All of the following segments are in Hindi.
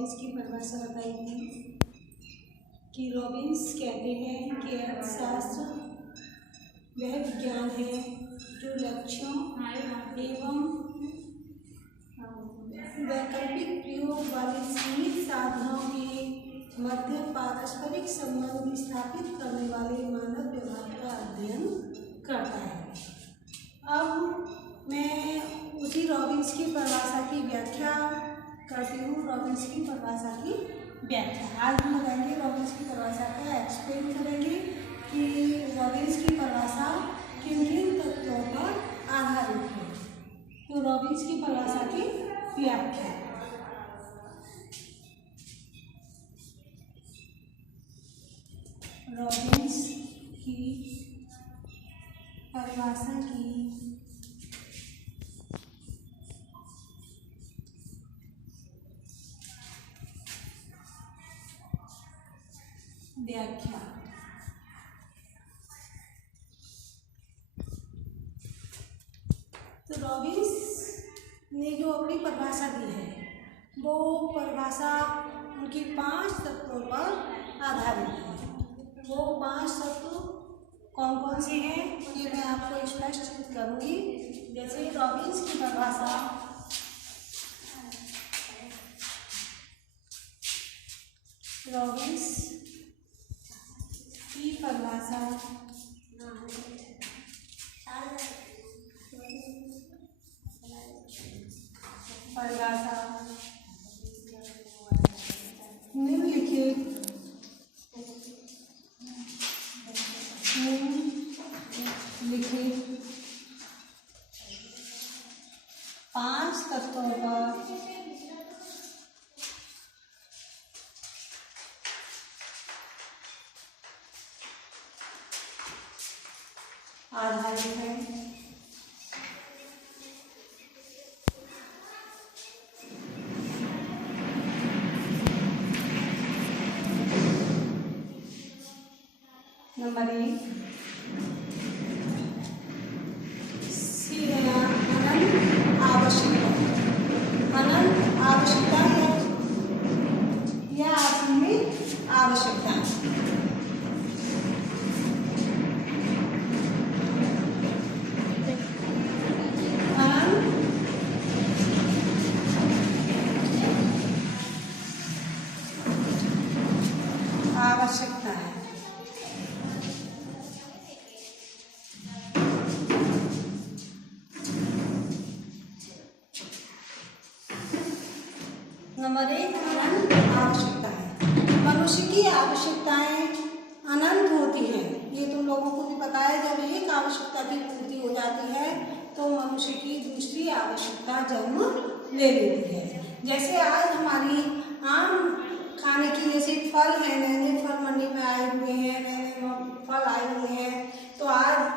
रॉबिन्स की परिभाषा बताइए कि रॉबिन्स कहते हैं कि अर्थशास्त्र वह विज्ञान है जो लक्ष्यों एवं वैकल्पिक प्रयोग वाले सीमित साधनों के मध्य पारस्परिक संबंध स्थापित करने वाले मानव व्यवहार का अध्ययन करता है। अब मैं उसी रॉबिन्स की परिभाषा की व्याख्या करती हूँ। रॉबिन्स की परिभाषा की व्याख्या आज हम बताएंगे। रॉबिन्स की परिभाषा का एक्सप्लेन करेंगे कि रॉबिन्स की परिभाषा किन किन तत्वों पर आधारित है। तो रॉबिन्स की परिभाषा की व्याख्या। रॉबिन्स की परिभाषा की व्याख्या। तो रॉबिन्स ने जो अपनी परिभाषा दी है वो परिभाषा उनकी 5 तत्वों पर आधारित है। वो 5 तत्व कौन कौन से हैं ये मैं आपको स्पष्ट करूँगी। जैसे रॉबिन्स की परिभाषा निम्नलिखित 5 तत्वों पर आधारित है। नंबर 1 अनंत आवश्यकता। अनंत आवश्यकता या असीमित आवश्यकता। आवश्यकता है। नंबर 1 अनंत आवश्यकता है। मनुष्य की आवश्यकताएं अनंत होती हैं। ये तुम लोगों को भी पता है। जब एक आवश्यकता की पूर्ति हो जाती है तो मनुष्य की दूसरी आवश्यकता जन्म ले लेती है। जैसे आज हमारी आम खाने की जैसे फल है, नए नए फल मंडी में आए हुए हैं, नए नए फल आए हुए हैं। तो आज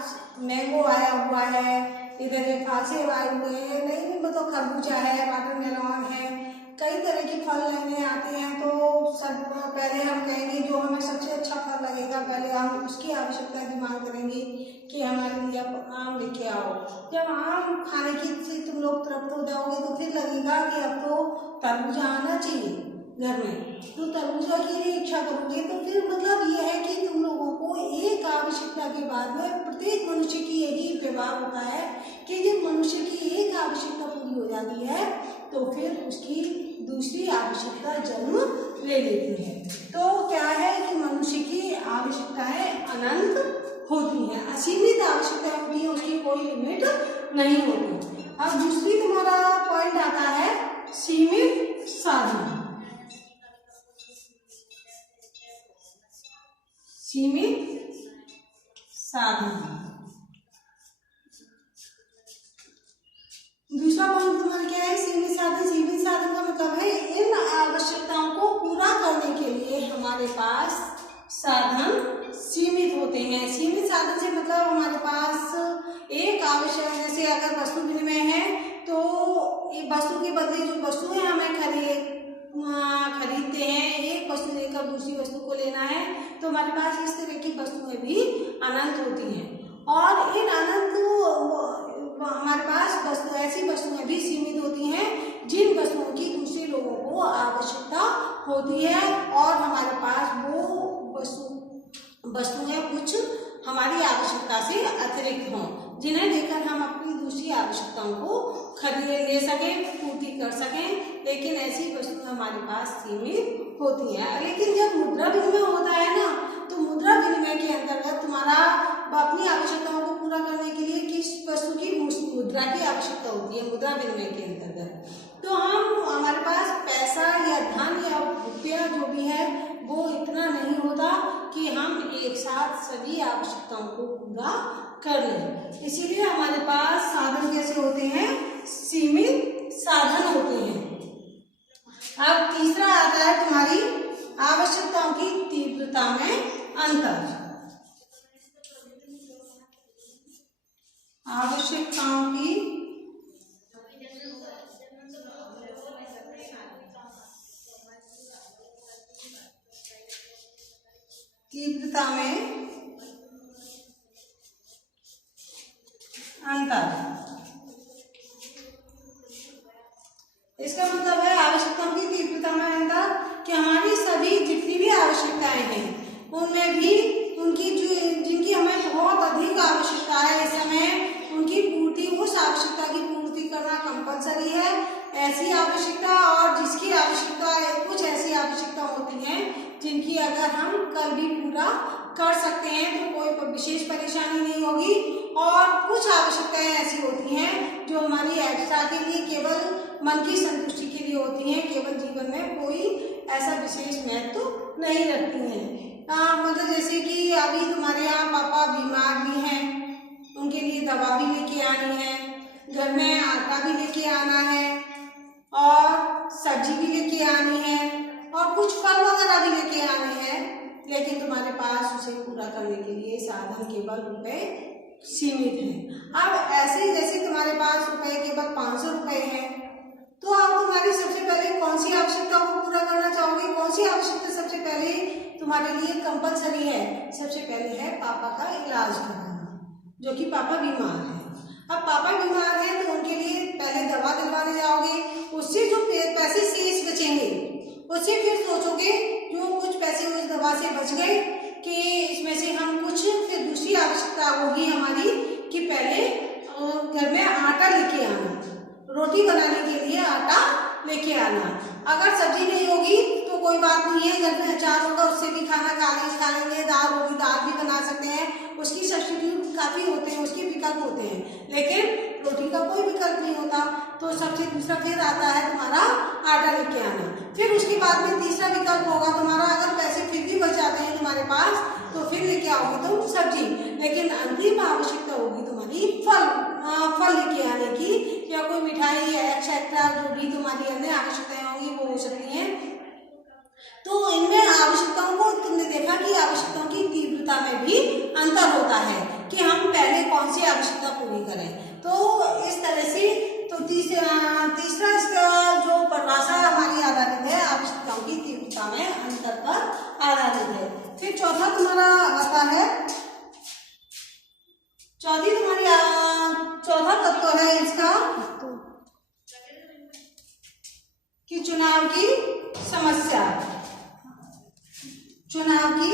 मैंगो आया हुआ है, इधर एक सेब आए हुए हैं, नहीं मतलब खरबूजा है, वाटरमेलन है, कई तरह के फल लेने आते हैं। तो सब पहले हम कहेंगे जो हमें सबसे अच्छा फल लगेगा पहले हम उसकी आवश्यकता की मांग करेंगे कि हमारे लिए अब आम लेके आओ। जब आम खाने की से तुम लोग तृप्त हो जाओगे तो फिर लगेगा कि अब तो तरबूजा आना चाहिए घर में, तो तरबूजा की भी इच्छा करोगे। तो फिर मतलब ये है कि तुम लोगों को एक आवश्यकता के बाद में प्रत्येक मनुष्य की यही व्यवहार होता है कि जब मनुष्य की एक आवश्यकता पूरी हो जाती है तो फिर उसकी दूसरी आवश्यकता जन्म ले लेती है। तो क्या है कि मनुष्य की आवश्यकताएं अनंत होती हैं, असीमित आवश्यकताएं होती हैं, उसकी कोई लिमिट नहीं होती। अब दूसरी तुम्हारा पॉइंट आता है सीमित साधन। सीमित साधन दूसरा पॉइंट तुम्हारा क्या है? सीमित साधन। सीमित साधन का मतलब है इन आवश्यकताओं को पूरा करने के लिए हमारे पास साधन सीमित होते हैं। सीमित साधन से मतलब हमारे पास एक आवश्यक, जैसे अगर वस्तु विनिमय है तो एक वस्तु के बदले जो वस्तुएं हमें खरीदते हैं, एक वस्तु लेकर दूसरी वस्तु को लेना है, तो हमारे पास इस तरह की वस्तुएं भी अनंत होती हैं। और इन अनंत हमारे पास ऐसी वस्तुएं भी सीमित होती हैं जिन वस्तुओं की दूसरे लोगों को आवश्यकता होती है और हमारे पास वो वस्तुएं कुछ हमारी आवश्यकता से अतिरिक्त हों, जिन्हें लेकर हम अपनी दूसरी आवश्यकताओं को खरीद ले सकें, पूर्ति कर सकें। लेकिन ऐसी वस्तुएं हमारे पास सीमित होती हैं। लेकिन जब मुद्रा विनिमय होता है ना, तो मुद्रा विनिमय के अंतर्गत तुम्हारा अपनी आवश्यकताओं को पूरा करने के लिए किस वस्तु की मुद्रा की आवश्यकता होती है मुद्रा विनिमय के अंतर्गत। तो हमारे पास पैसा या धन या रुपया जो भी है वो इतना नहीं होता कि हम एक साथ सभी आवश्यकताओं को पूरा कर लें। इसीलिए हमारे पास साधन कैसे होते हैं, सीमित साधन होते हैं। अब तीसरा आता है तुम्हारी आवश्यकताओं की तीव्रता में अंतर। आवश्यकताओं की तीव्रता में अंतर। इसका मतलब है आवश्यकताओं की तीव्रता में अंतर कि हमारी सभी जितनी भी आवश्यकताएं हैं उनमें भी उनकी जिनकी हमें बहुत अधिक आवश्यकता है इस समय, उनकी पूर्ति, उस आवश्यकता की पूर्ति करना कंपलसरी है। ऐसी आवश्यकता और जिसकी आवश्यकता कुछ ऐसी आवश्यकता होती हैं जिनकी अगर हम कल भी पूरा कर सकते हैं तो कोई विशेष परेशानी नहीं होगी, और कुछ आवश्यकताएं ऐसी होती हैं जो हमारी एक्स्ट्रा के लिए, केवल मन की संतुष्टि के लिए होती हैं, केवल जीवन में कोई ऐसा विशेष महत्व नहीं रखती हैं। मतलब जैसे कि अभी तुम्हारे यहाँ पापा बीमार भी हैं, उनके लिए दवा भी लेके आनी है, घर में आटा भी लेके आना है और सब्जी भी लेके आनी है और कुछ फल वगैरह भी लेके आने हैं, लेकिन तुम्हारे पास उसे पूरा करने के लिए साधन केवल रुपए सीमित हैं। अब ऐसे जैसे तुम्हारे पास रुपए केवल 500 रुपए हैं, तो आप तुम्हारी सबसे पहले कौन सी आवश्यकता को पूरा करना चाहोगे? कौन सी आवश्यकता सबसे पहले तुम्हारे लिए कंपलसरी है? सबसे पहले है पापा का इलाज कराना, जो कि पापा बीमार हैं। अब पापा बीमार हैं तो उनके लिए पहले दवा दिलवाने जाओगे, उससे जो पैसे शेष बचेंगे उससे फिर सोचोगे जो कुछ पैसे उस दवा से बच गए कि इसमें से हम कुछ, फिर दूसरी आवश्यकता होगी हमारी कि पहले घर में आटा लेके आना, रोटी बनाने के लिए आटा लेके आना। अगर सब्जी नहीं होगी तो कोई बात नहीं है, घर में अचार होगा उससे भी खाना खा लेंगे, दाल होगी दाल भी बना सकते हैं, उसकी सब्स्टिट्यूट काफ़ी होते हैं, उसके विकल्प होते हैं, लेकिन रोटी का कोई विकल्प नहीं होता। तो सबसे दूसरा फिर आता है तुम्हारा आटा लेके आना। फिर उसके बाद में तीसरा विकल्प होगा तुम्हारा, अगर पैसे फिर भी बच जाते हैं तुम्हारे पास तो फिर लेके आओगे तुम सब्जी, लेकिन अंतिम आवश्यकता होगी तुम्हारी फल लेके आने की, या कोई मिठाई या एक्सेट्रा जो भी तुम्हारी अन्य आवश्यकताएं होंगी वो हो सकती हैं। तो इनमें आवश्यकताओं को तुमने देखा कि आवश्यकताओं की तीव्रता में भी अंतर होता है कि हम पहले कौन सी आवश्यकता पूरी करें। तो इस तरह से तो तीसरा इसका जो परिभाषा हमारी आधारित है आवश्यकताओं की तीव्रता में अंतर पर आधारित है। फिर चौथा तुम्हारा आता है, चौथा तत्व है इसका कि चुनाव की समस्या। चुनाव की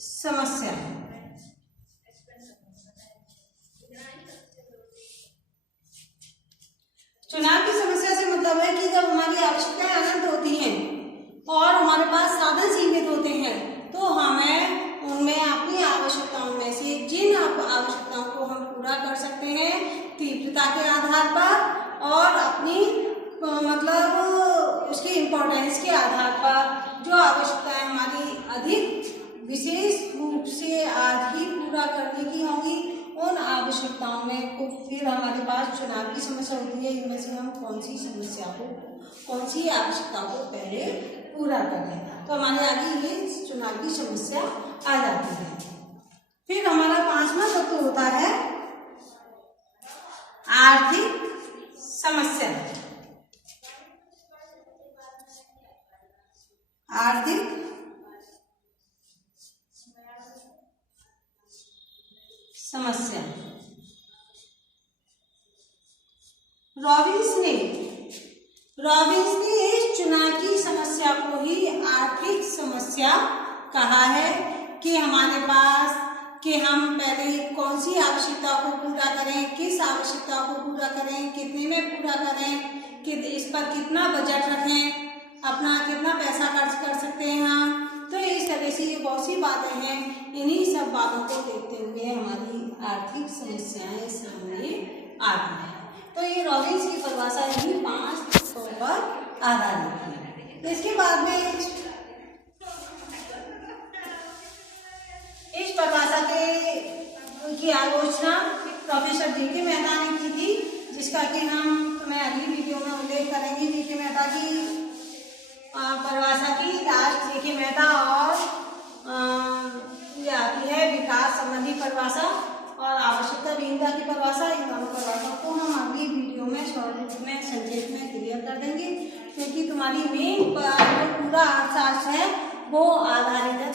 समस्या। चुनाव की समस्या से मतलब है कि जब हमारी आवश्यकताएं अनंत होती हैं और हमारे पास साधन सीमित होते हैं तो हमें उनमें अपनी आवश्यकताओं में से जिन आवश्यकताओं को हम पूरा कर सकते हैं तीव्रता के आधार पर और अपनी मतलब उसके इम्पोर्टेंस के आधार पर जो आवश्यकताएं हमारी अधिक विशेष रूप से आज ही पूरा करने की होंगी, उन आवश्यकताओं में को फिर हमारे पास चुनाव की समस्या होती है। इनमें से हम कौन सी आवश्यकता को पहले पूरा करें, तो हमारे आगे ये चुनाव की समस्या आ जाती है। फिर हमारा पांचवा तत्व होता है आर्थिक समस्या। आर्थिक समस्या रॉबिन्स ने इस चुनाव की समस्या को ही आर्थिक समस्या कहा है कि हमारे पास कि हम पहले कौन सी आवश्यकता को पूरा करें, किस आवश्यकता को पूरा करें, कितने में पूरा करें, कि इस पर कितना बजट रखें, अपना कितना पैसा खर्च कर सकते हैं हम। तो इस तरह से ये बहुत सी बातें हैं। इन्हीं सब बातों को देखते हुए हमारी आर्थिक समस्याएं सामने आती हैं। तो ये रॉबिन्स की परिभाषा इन्हीं 5 तत्वों पर आधारित है। इसके बाद में इस परिभाषा की आलोचना प्रोफेसर D.K. मेहता ने की थी, जिसका कि हम तुम्हें अगली वीडियो में उल्लेख करेंगे। D.K. मेहता की परिभाषा की लास्ट D.K. मेहता और ये आती है विकास संबंधी परिभाषा और आवश्यकता विहीनता की परिभाषा। इन दोनों परिभाषाओं को हम अगली वीडियो में शॉर्ट रूप में संक्षेप में क्लियर कर देंगे, क्योंकि तुम्हारी मेन पूरा अर्थशास्त्र है वो आधारित है